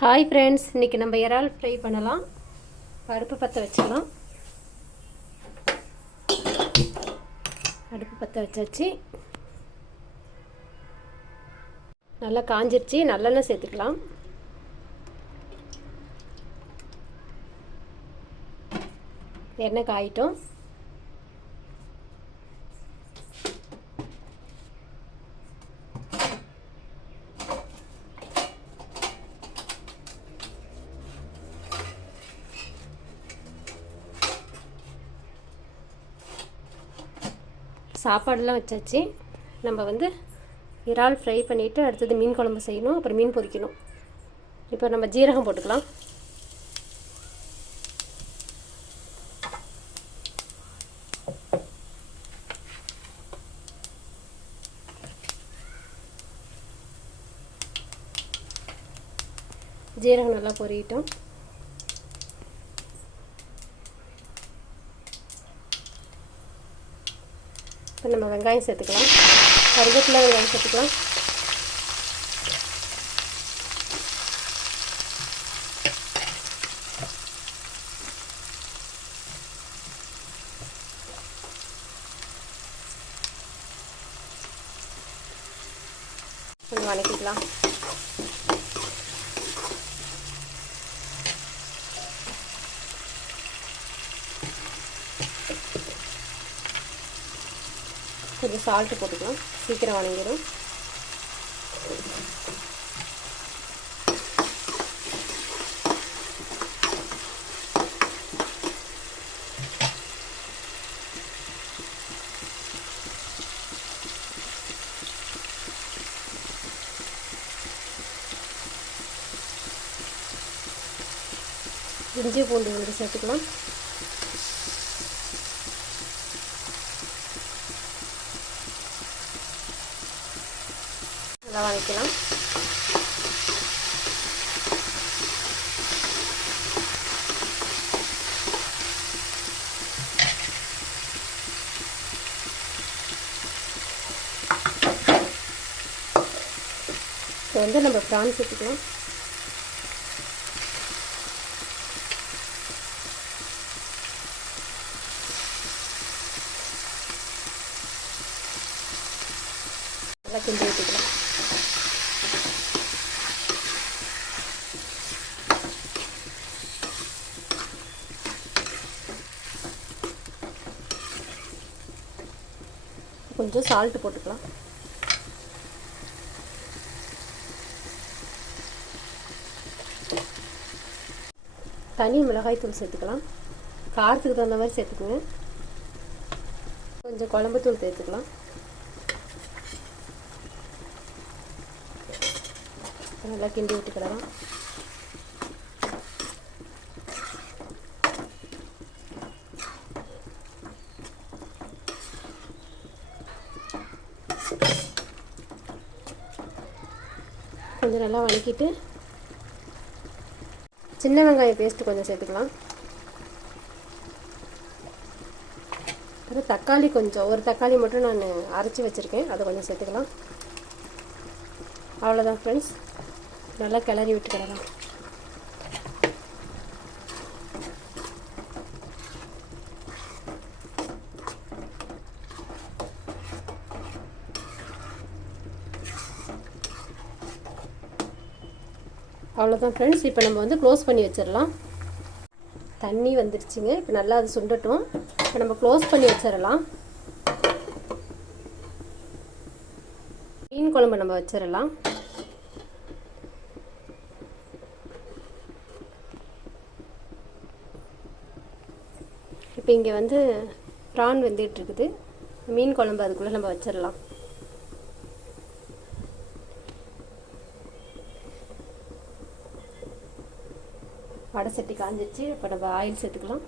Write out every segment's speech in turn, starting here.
Hi friends, இன்றைக்கி நம்ம இறால் ஃப்ரை பண்ணலாம். அடுப்பு பற்ற வச்சுக்கலாம். அடுப்பு பற்ற வச்சாச்சு. நல்லா காஞ்சிருச்சு. நல்லெண்ணெய் சேர்த்துக்கலாம். எண்ணெய் காயிட்டோம். சாப்பாடெல்லாம் வச்சாச்சு. நம்ம இறால் ஃப்ரை பண்ணிவிட்டு அடுத்தது மீன் குழம்பு செய்யணும். அப்புறம் மீன் பொரிக்கணும். இப்போ நம்ம ஜீரகம் போட்டுக்கலாம். ஜீரகம் நல்லா பொரியட்டும். இப்போ நம்ம வெங்காயம் சேர்த்துக்கலாம். கருவேப்பிலை, வெங்காயம் சேர்த்துக்கலாம். கொஞ்சம் வதக்கிக்கலாம். கொஞ்சம் சால்ட்டு போட்டுக்கலாம். சீக்கிரம் வதங்கிடும். இஞ்சி பூண்டு விழுது சேர்த்துக்கலாம். நல்லா வதக்கலாம். இப்போ நம்ம ப்ரான் சேர்த்துக்கலாம். நல்லா கிண்டி ஊற்றிக்கலாம். கொஞ்சம் சால்ட்டு போட்டுக்கலாம். தனி மிளகாய் தூள் சேர்த்துக்கலாம். காரத்துக்கு தகுந்த மாதிரி சேர்த்துக்குங்க. கொஞ்சம் குழம்பு தூள் சேர்த்துக்கலாம். நல்லா கிண்டி விட்டுக்கலாம். கொஞ்சம் நல்லா வதக்கிட்டு சின்ன வெங்காயம் பேஸ்ட்டு கொஞ்சம் சேர்த்துக்கலாம். அப்புறம் தக்காளி கொஞ்சம், ஒரு தக்காளி மட்டும் நான் அரைச்சி வச்சுருக்கேன், அதை கொஞ்சம் சேர்த்துக்கலாம். அவ்வளோதான் ஃப்ரெண்ட்ஸ். நல்லா கிளறி விட்டுக்கலாம். அவ்வளோதான் ஃப்ரெண்ட்ஸ். இப்போ நம்ம க்ளோஸ் பண்ணி வச்சிடலாம். தண்ணி வந்துருச்சுங்க. இப்போ நல்லா அது சுண்டட்டும். இப்போ நம்ம க்ளோஸ் பண்ணி வச்சிடலாம். மீன் குழம்பு நம்ம வச்சிடலாம். இப்போ இங்கே ப்ரான் வெந்துட்டு இருக்குது. மீன் குழம்பு அதுக்குள்ளே நம்ம வச்சிடலாம். வடை சட்டி காஞ்சிச்சு. இப்போ நம்ம ஆயில் சேர்த்துக்கலாம்.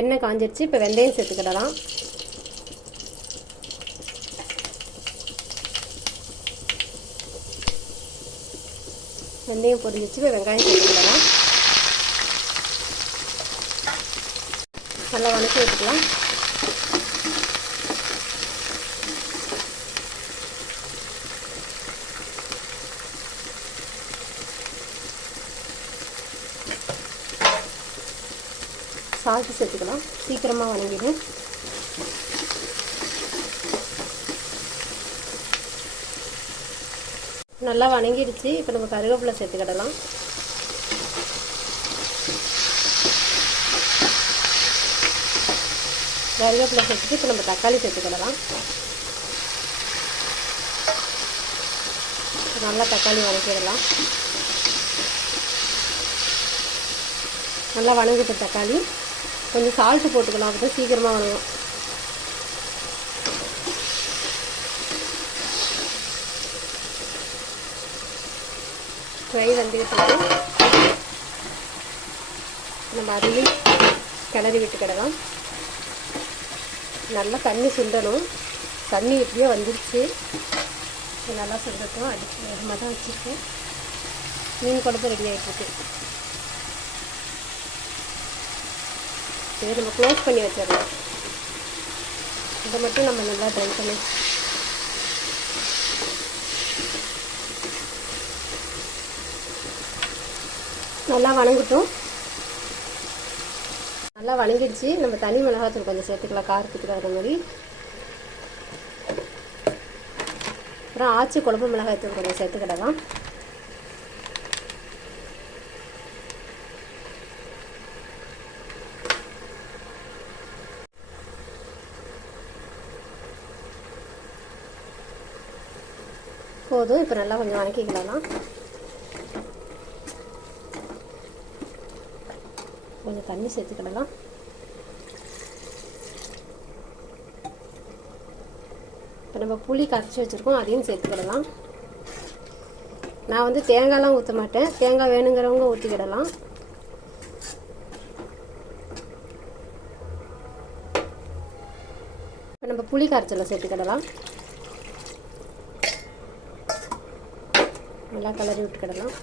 எண்ணெய் காஞ்சிருச்சு. இப்போ வெந்தயம் சேர்த்துக்கிடலாம். வெந்தயம் பொரிஞ்சிச்சு. இப்போ வெங்காயம் சேர்த்துக்கலாம். நல்லா வதக்கி விட்டுக்கலாம். சால்ட்டு சேர்த்துக்கலாம், சீக்கிரமாக வதங்கிடும். நல்லா வதங்கிடுச்சு. இப்போ நம்ம கருவேப்பிலை சேர்த்துக்கிடலாம். கருவேப்பிலை சேர்த்துட்டு இப்போ நம்ம தக்காளி சேர்த்துக்கிடலாம். நல்லா தக்காளி வதக்கிடலாம். நல்லா வதங்கிட்ட தக்காளி கொஞ்சம் சால்ட்டு போட்டுக்கலாம், அப்போ தான் சீக்கிரமாக வதங்கும். ஃப்ரை வந்துக்கிட்டு நம்ம அதையும் கிளறி விட்டுக்கிடலாம். நல்லா தண்ணி சுண்டணும். தண்ணி எப்படியோ வந்துருச்சு. நல்லா சுண்டட்டும். அடிச்சு வேகமாக தான் வச்சுருக்கேன். மீன் குழம்பு ரெடி ஆகிட்டுருக்கு. இதை நம்ம க்ளோஸ் பண்ணி வச்சிடலாம். இதை மட்டும் நம்ம நல்லா ட்ரை பண்ணி நல்லா வதங்கட்டும். நல்லா வதங்கிடுச்சு. நம்ம தனி மிளகாத்தூள் கொஞ்சம் சேர்த்துக்கலாம், காரத்துக்கு தகுந்த மாதிரி. அப்புறம் ஆச்சி குழம்பு மிளகாய்த்தூள் கொஞ்சம் சேர்த்துக்கிடலாம். போதும். இப்போ நல்லா கொஞ்சம் வதக்கிக்கலாம். கொஞ்சம் தண்ணி சேர்த்துக்கிடலாம். இப்போ நம்ம புளி கரைச்சி வச்சுருக்கோம், அதையும் சேர்த்துக்கிடலாம். நான் வந்து தேங்காய்லாம் ஊற்ற மாட்டேன். தேங்காய் வேணுங்கிறவங்க ஊற்றிக்கிடலாம். இப்போ நம்ம புளி கரைச்சலை சேர்த்துக்கிடலாம். நல்லா கிளறி விட்டுக்கிடலாம்.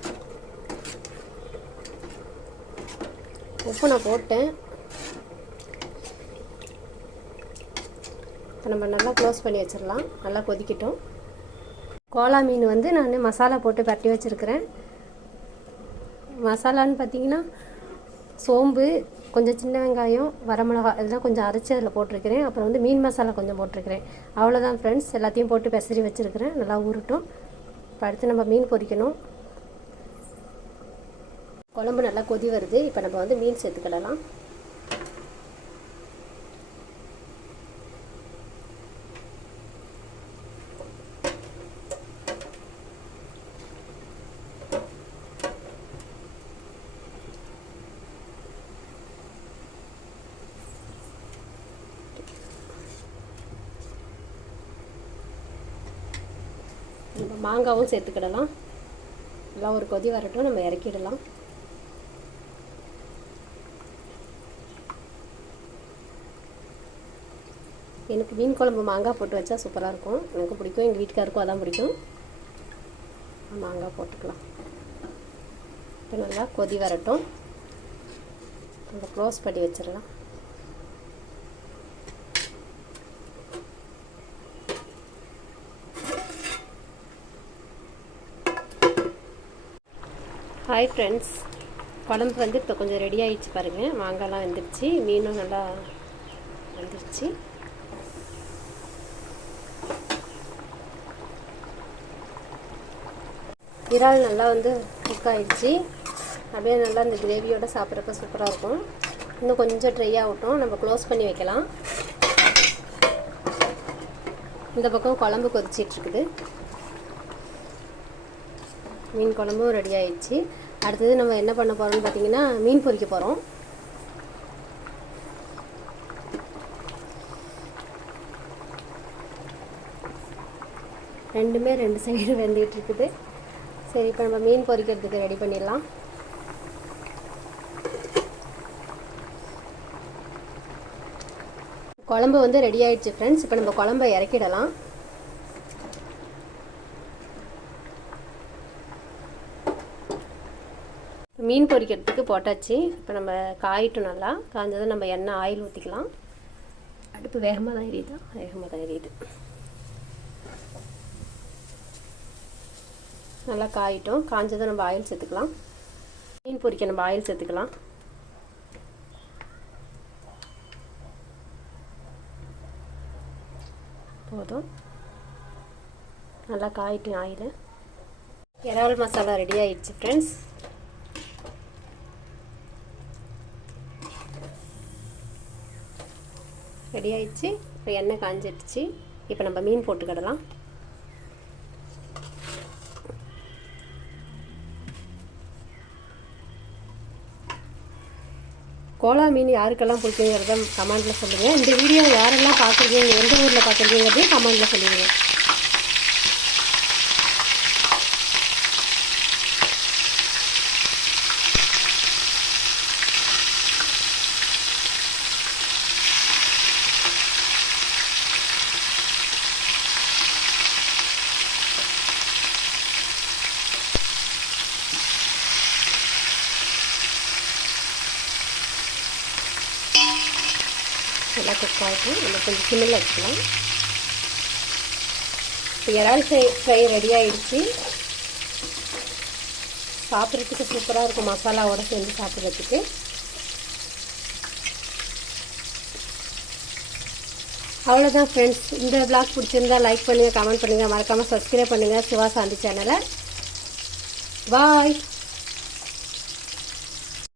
உப்பு நான் போட்டேன். இப்போ நம்ம நல்லா க்ளோஸ் பண்ணி வச்சிடலாம். நல்லா கொதிக்கட்டும். கோலா மீன் வந்து நான் மசாலா போட்டு பரட்டி வச்சுருக்கிறேன். மசாலான்னு பார்த்தீங்கன்னா சோம்பு, கொஞ்சம் சின்ன வெங்காயம், வரமிளகாய் இதெல்லாம் கொஞ்சம் அரைச்சி அதில் போட்டிருக்கிறேன். அப்புறம் வந்து மீன் மசாலா கொஞ்சம் போட்டிருக்கிறேன். அவ்வளோதான் ஃப்ரெண்ட்ஸ். எல்லாத்தையும் போட்டு பெசரி வச்சுருக்கிறேன். நல்லா ஊறட்டும். இப்போ அடுத்து நம்ம மீன் பொரிக்கணும். குழம்பு நல்லா கொதி வருது. இப்போ நம்ம வந்து மீன் சேர்த்துக்கிடலாம். நம்ம மாங்காவும் சேர்த்துக்கிடலாம். எல்லாம் ஒரு கொதி வரட்டும். நம்ம இறக்கிடலாம். எனக்கு மீன் குழம்பு மாங்காய் போட்டு வச்சா சூப்பராக இருக்கும். எனக்கு பிடிக்கும், எங்கள் வீட்டுக்காருக்கும் அதான் பிடிக்கும். மாங்காய் போட்டுக்கலாம். இப்போ நல்லா கொதி வரட்டும். நம்ம க்ளோஸ் பண்ணி வச்சிடலாம். ஹாய் ஃப்ரெண்ட்ஸ், குழம்பு வந்து இப்போ கொஞ்சம் ரெடி ஆகிடுச்சு பாருங்கள். மாங்காய்லாம் வந்துடுச்சு, மீனும் நல்லா வந்துடுச்சு. இறால் நல்லா வந்து குக் ஆகிடுச்சு. அப்படியே நல்லா இந்த கிரேவியோடு சாப்பிட்றப்ப சூப்பராக இருக்கும். இன்னும் கொஞ்சம் ட்ரை ஆகட்டும். நம்ம க்ளோஸ் பண்ணி வைக்கலாம். இந்த பக்கம் குழம்பு கொதிச்சிட்ருக்குது. மீன் குழம்பும் ரெடி ஆகிடுச்சு. அடுத்தது நம்ம என்ன பண்ண போகிறோம்னு பார்த்தீங்கன்னா மீன் பொரிக்க போகிறோம். ரெண்டுமே ரெண்டு சைடு வெந்துகிட்டு இருக்குது. சரி, இப்போ நம்ம மீன் பொரிக்கிறதுக்கு ரெடி பண்ணிடலாம். குழம்பு வந்து ரெடி ஆகிடுச்சு ஃப்ரெண்ட்ஸ். இப்போ நம்ம குழம்பை இறக்கிடலாம். மீன் பொரிக்கிறதுக்கு போட்டாச்சு. இப்போ நம்ம காயிட்டும் நல்லா காய்ஞ்சதும் நம்ம எண்ணெய் ஆயில் ஊற்றிக்கலாம். அடுப்பு வேகமாக தான் எரியுது. நல்லா காயிட்டும். காய்ஞ்சதும் நம்ம ஆயில் சேர்த்துக்கலாம். மீன் பொரிக்க நம்ம ஆயில் சேர்த்துக்கலாம். போதும். நல்லா காயிட்டும் ஆயில். இறால் மசாலா ரெடி ஆயிடுச்சு ஃப்ரெண்ட்ஸ். ரெடி ஆயிடுச்சு. இப்போ எண்ணெய் காஞ்சிடுச்சு. இப்போ நம்ம மீன் போட்டுக்கிடலாம். கோலா மீன் யாருக்கெல்லாம் பிடிக்குங்கிறத கமெண்ட்டில் சொல்லுங்கள். இந்த வீடியோ யாரெல்லாம் பார்க்குறீங்க, எந்த ஊரில் பார்க்குறீங்கிறதையும் கமெண்ட்டில் சொல்லுங்கள். நல்லா குக் ஆகிடும். நம்ம கொஞ்சம் சிம்மில் வச்சுக்கலாம். இப்போ இறால் ஃப்ரை ரெடி ஆகிடுச்சு. சாப்பிட்றதுக்கு சூப்பராக இருக்கும், மசாலாவோடு சேர்ந்து சாப்பிட்றதுக்கு. அவ்வளோதான் ஃப்ரெண்ட்ஸ். இந்த விளாக் பிடிச்சிருந்தா லைக் பண்ணுங்கள், கமெண்ட் பண்ணுங்கள், மறக்காமல் சப்ஸ்கிரைப் பண்ணுங்கள் சிவா சாந்தி சேனலை. பாய்.